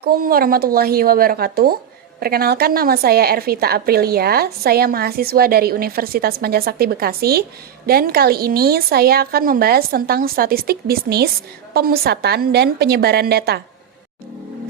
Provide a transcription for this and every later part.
Assalamualaikum warahmatullahi wabarakatuh. Perkenalkan, nama saya Ervita Aprilia. Saya mahasiswa dari Universitas Pancasakti Bekasi. Dan kali ini saya akan membahas tentang statistik bisnis, pemusatan, dan penyebaran data.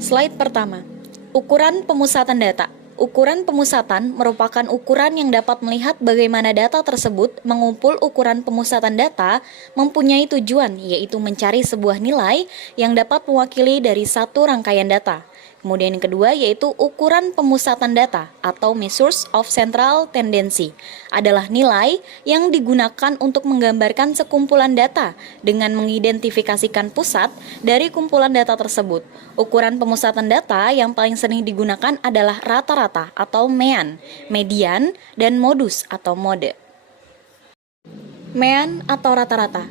Slide pertama. Ukuran pemusatan data. Ukuran pemusatan merupakan ukuran yang dapat melihat bagaimana data tersebut mengumpul. Ukuran pemusatan data mempunyai tujuan, yaitu mencari sebuah nilai yang dapat mewakili dari satu rangkaian data. Kemudian yang kedua yaitu ukuran pemusatan data atau measures of central tendency adalah nilai yang digunakan untuk menggambarkan sekumpulan data dengan mengidentifikasikan pusat dari kumpulan data tersebut. Ukuran pemusatan data yang paling sering digunakan adalah rata-rata atau mean, median, dan modus atau mode. Mean atau rata-rata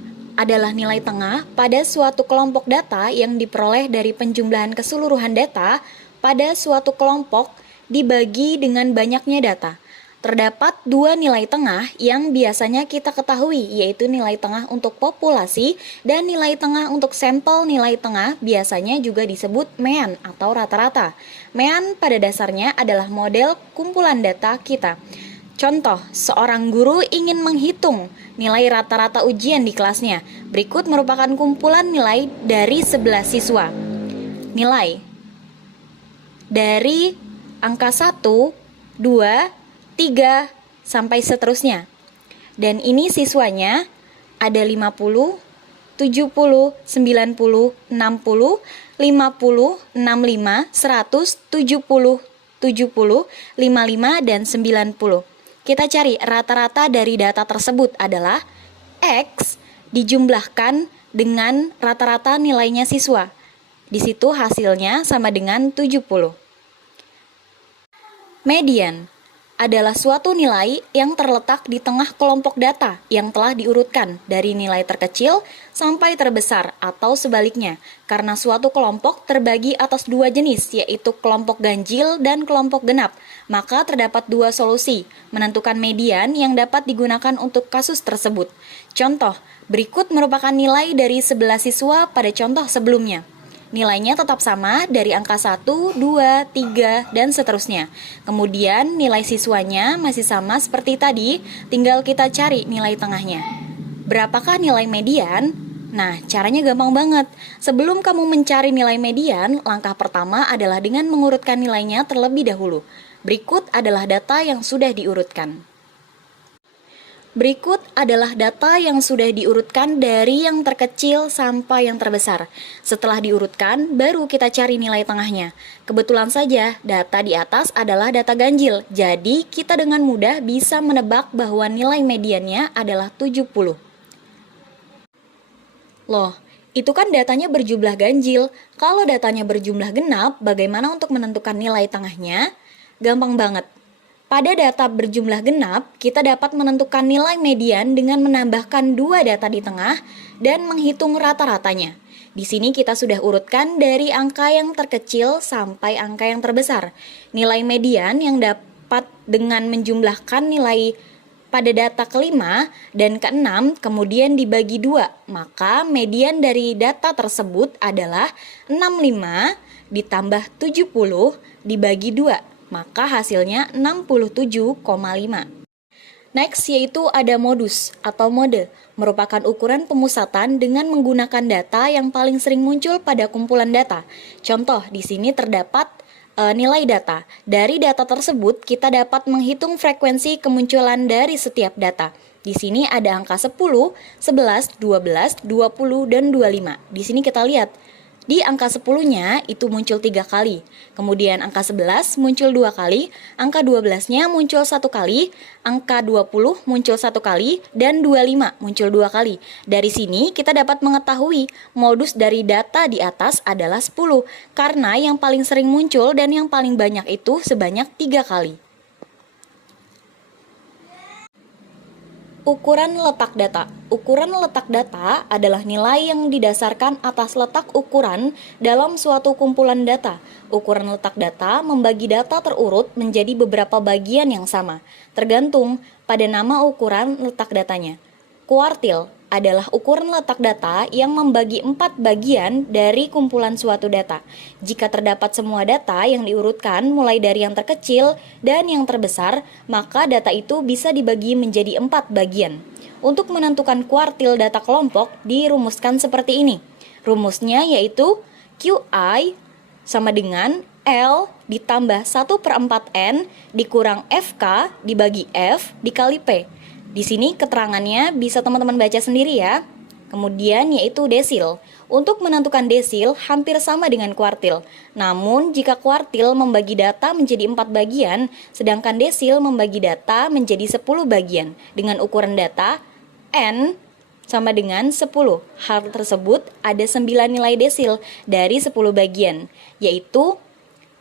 adalah nilai tengah pada suatu kelompok data yang diperoleh dari penjumlahan keseluruhan data pada suatu kelompok dibagi dengan banyaknya data. Terdapat dua nilai tengah yang biasanya kita ketahui, yaitu nilai tengah untuk populasi dan nilai tengah untuk sampel. Nilai tengah biasanya juga disebut mean atau rata-rata. Mean pada dasarnya adalah model kumpulan data kita. Contoh, seorang guru ingin menghitung nilai rata-rata ujian di kelasnya. Berikut merupakan kumpulan nilai dari 11 siswa. Nilai dari angka 1, 2, 3, sampai seterusnya. Dan ini siswanya ada 50, 70, 90, 60, 50, 65, 100, 70, 70, 55, dan 90. Kita cari rata-rata dari data tersebut adalah X dijumlahkan dengan rata-rata nilainya siswa. Di situ hasilnya sama dengan 70. Median adalah suatu nilai yang terletak di tengah kelompok data yang telah diurutkan dari nilai terkecil sampai terbesar atau sebaliknya, karena suatu kelompok terbagi atas dua jenis, yaitu kelompok ganjil dan kelompok genap. Maka terdapat dua solusi menentukan median yang dapat digunakan untuk kasus tersebut. Contoh, berikut merupakan nilai dari 11 siswa pada contoh sebelumnya. Nilainya tetap sama dari angka 1, 2, 3, dan seterusnya. Kemudian nilai siswanya masih sama seperti tadi, tinggal kita cari nilai tengahnya. Berapakah nilai median? Nah, caranya gampang banget. Sebelum kamu mencari nilai median, langkah pertama adalah dengan mengurutkan nilainya terlebih dahulu. Berikut adalah data yang sudah diurutkan. Berikut adalah data yang sudah diurutkan dari yang terkecil sampai yang terbesar. Setelah diurutkan, baru kita cari nilai tengahnya. Kebetulan saja, data di atas adalah data ganjil. Jadi, kita dengan mudah bisa menebak bahwa nilai mediannya adalah 70. Loh, itu kan datanya berjumlah ganjil. Kalau datanya berjumlah genap, bagaimana untuk menentukan nilai tengahnya? Gampang banget. Pada data berjumlah genap, kita dapat menentukan nilai median dengan menambahkan dua data di tengah dan menghitung rata-ratanya. Di sini kita sudah urutkan dari angka yang terkecil sampai angka yang terbesar. Nilai median yang dapat dengan menjumlahkan nilai pada data kelima dan keenam kemudian dibagi dua. Maka median dari data tersebut adalah 65 ditambah 70 dibagi 2. Maka hasilnya 67,5. Next yaitu ada modus atau mode, merupakan ukuran pemusatan dengan menggunakan data yang paling sering muncul pada kumpulan data. Contoh, di sini terdapat nilai data. Dari data tersebut kita dapat menghitung frekuensi kemunculan dari setiap data. Di sini ada angka 10, 11, 12, 20, dan 25. Di sini kita lihat di angka 10-nya itu muncul 3 kali, kemudian angka 11 muncul 2 kali, angka 12-nya muncul 1 kali, angka 20 muncul 1 kali, dan 25 muncul 2 kali. Dari sini kita dapat mengetahui modus dari data di atas adalah 10, karena yang paling sering muncul dan yang paling banyak itu sebanyak 3 kali. Ukuran letak data. Ukuran letak data adalah nilai yang didasarkan atas letak ukuran dalam suatu kumpulan data. Ukuran letak data membagi data terurut menjadi beberapa bagian yang sama, tergantung pada nama ukuran letak datanya. Kuartil adalah ukuran letak data yang membagi 4 bagian dari kumpulan suatu data. Jika terdapat semua data yang diurutkan mulai dari yang terkecil dan yang terbesar, maka data itu bisa dibagi menjadi 4 bagian. Untuk menentukan kuartil data kelompok dirumuskan seperti ini. Rumusnya yaitu QI sama dengan L ditambah 1/4N dikurang FK dibagi F dikali P. Di sini keterangannya bisa teman-teman baca sendiri ya. Kemudian yaitu desil. Untuk menentukan desil hampir sama dengan kuartil. Namun jika kuartil membagi data menjadi 4 bagian, sedangkan desil membagi data menjadi 10 bagian dengan ukuran data N sama dengan 10. Hal tersebut ada 9 nilai desil dari 10 bagian, yaitu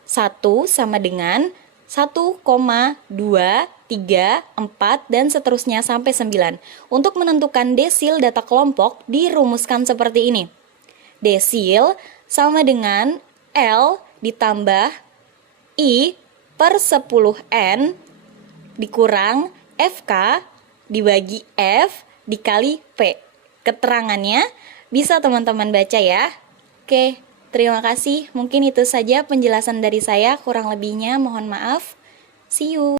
1 sama dengan 1,2, 3, 4, dan seterusnya sampai 9. Untuk menentukan desil data kelompok dirumuskan seperti ini. Desil sama dengan L ditambah I per 10N dikurang FK dibagi F dikali P. Keterangannya bisa teman-teman baca ya. Oke, terima kasih. Mungkin itu saja penjelasan dari saya. Kurang lebihnya mohon maaf. See you.